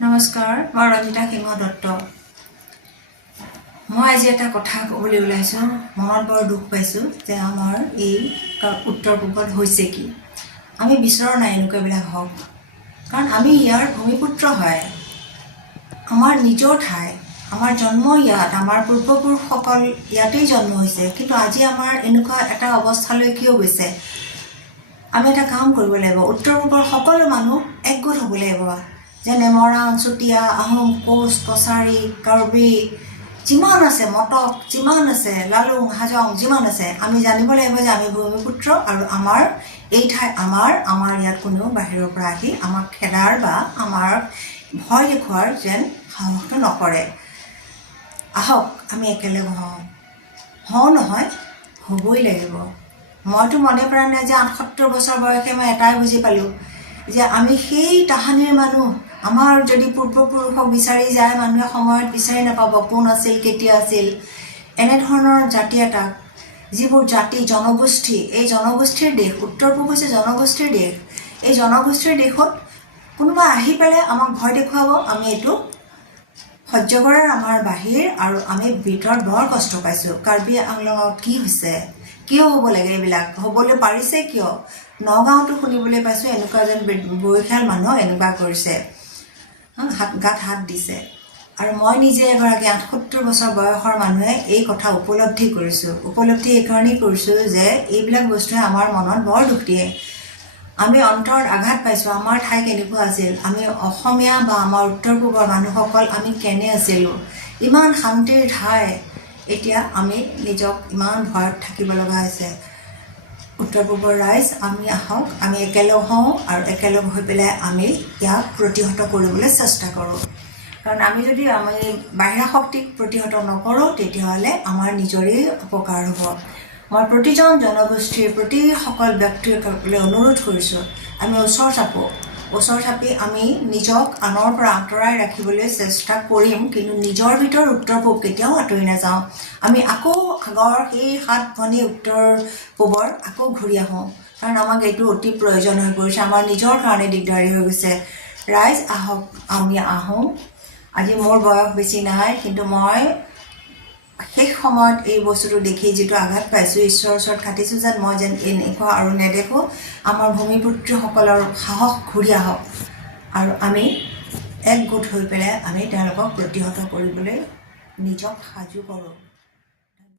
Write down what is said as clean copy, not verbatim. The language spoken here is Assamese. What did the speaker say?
নমস্কাৰ, মই ৰঞ্জিতা সিংহ দত্ত। মই আজি এটা কথা ক'বলৈ ওলাইছোঁ। মনত বৰ দুখ পাইছোঁ যে আমাৰ এই উত্তৰ পূবত হৈছে কি। আমি বিচৰা নাই এনেকুৱাবিলাক হওক, কাৰণ আমি ইয়াৰ ভূমিপুত্ৰ হয়। আমাৰ নিজৰ ঠাই, আমাৰ জন্ম ইয়াত, আমাৰ পূৰ্বপুৰুষসকল ইয়াতেই জন্ম হৈছে, কিন্তু আজি আমাৰ এনেকুৱা এটা অৱস্থালৈ কিয় গৈছে? আমি এটা কাম কৰিব লাগিব। উত্তৰ পূবৰ সকলো মানুহ একগোট হ'ব লাগিব, যেনে মৰাণ, চুতীয়া, আহোম, কোচ, কছাৰী, কাৰ্বি যিমান আছে, মটক যিমান আছে, লালুং, হাজং যিমান আছে, আমি জানিব লাগিব যে আমি ভূমিপুত্ৰ আৰু আমাৰ এই ঠাই আমাৰ ইয়াত কোনেও বাহিৰৰ পৰা আহি আমাক খেদাৰ বা আমাৰ ভয় দেখুৱাৰ যেন সাহসটো নকৰে। আহক আমি একেলগে হওঁ নহয়, হ'বই লাগিব। মইতো মনে প্ৰাণে যে ৭৮ বছৰ বয়সে মই এটাই বুজি পালোঁ যে আমি সেই তাহানিৰ মানুহ। আমাৰ যদি পূৰ্বপুৰুষক বিচাৰি যায়, মানুহে সময়ত বিচাৰি নাপাব কোন আছিল, কেতিয়া আছিল। এনেধৰণৰ জাতি এটাক, যিবোৰ জাতি জনগোষ্ঠী, এই জনগোষ্ঠীৰ দেশ, উত্তৰ পূব হৈছে জনগোষ্ঠীৰ দেশ। এই জনগোষ্ঠীৰ দেশত কোনোবা আহি পেলাই আমাক ভয় দেখুৱাব, আমি এইটো সহ্য কৰাৰ আমাৰ বাহিৰ, আৰু আমি ভিতৰত বৰ কষ্ট পাইছোঁ। কাৰ্বি আংলঙত কি হৈছে, কিয় হ'ব লাগে, এইবিলাক হ'বলৈ পাৰিছে কিয়? নগাঁৱতো শুনিবলৈ পাইছোঁ এনেকুৱা এজন বয়সীয়াল মানুহ এনেকুৱা কৰিছে, গাত হাত দিছে। আৰু মই নিজে এগৰাকী ৭৮ বছৰ বয়সৰ মানুহে এই কথা উপলব্ধি এইকাৰণেই কৰিছোঁ যে এইবিলাক বস্তুৱে আমাৰ মনত বৰ দুখ দিয়ে। আমি অন্তৰত আঘাত পাইছোঁ। আমাৰ ঠাই কেনেকুৱা আছিল, আমি অসমীয়া বা আমাৰ উত্তৰ পূবৰ মানুহসকল আমি কেনে আছিলোঁ, ইমান শান্তিৰ ঠাই, এতিয়া আমি নিজক ইমান ভয়ত থাকিব লগা হৈছে। উত্তৰ পূবৰ ৰাইজ, আমি আহক, আমি একেলগ হওঁ আৰু একেলগ হৈ পেলাই আমি ইয়াক প্ৰতিহত কৰিবলৈ চেষ্টা কৰোঁ। কাৰণ আমি যদি বাহিৰা শক্তিক প্ৰতিহত নকৰোঁ, তেতিয়াহ'লে আমাৰ নিজৰেই অপকাৰ হ'ব। মই প্ৰতিজন জনগোষ্ঠীৰ প্ৰতিসকল ব্যক্তিসকলে অনুৰোধ কৰিছোঁ, আমি ওচৰ চাপি আমি নিজক আনৰ পৰা আঁতৰাই ৰাখিবলৈ চেষ্টা কৰিম, কিন্তু নিজৰ ভিতৰত উত্তৰ পূব কেতিয়াও আঁতৰি নাযাওঁ। আমি আকৌ আগৰ সেই ৭ ভনী উত্তৰ পূবৰ আকৌ ঘূৰি আহোঁ, কাৰণ আমাক এইটো অতি প্ৰয়োজন হৈ পৰিছে, আমাৰ নিজৰ কাৰণে দিগদাৰী হৈ গৈছে। ৰাইজ আহক, আমি আহোঁ। আজি মোৰ বয়স বেছি নাই, কিন্তু মই শেষ সময়ত এই বস্তুটো দেখি যিটো আঘাত পাইছোঁ, ঈশ্বৰৰ ওচৰত খাটিছোঁ যেন মই এনেকুৱা আৰু নেদেখোঁ। আমাৰ ভূমিপুত্ৰসকলৰ সাহস ঘূৰি আহক আৰু আমি একগোট হৈ পেলাই আমি তেওঁলোকক প্ৰতিহত কৰিবলৈ নিজক সাজু কৰোঁ।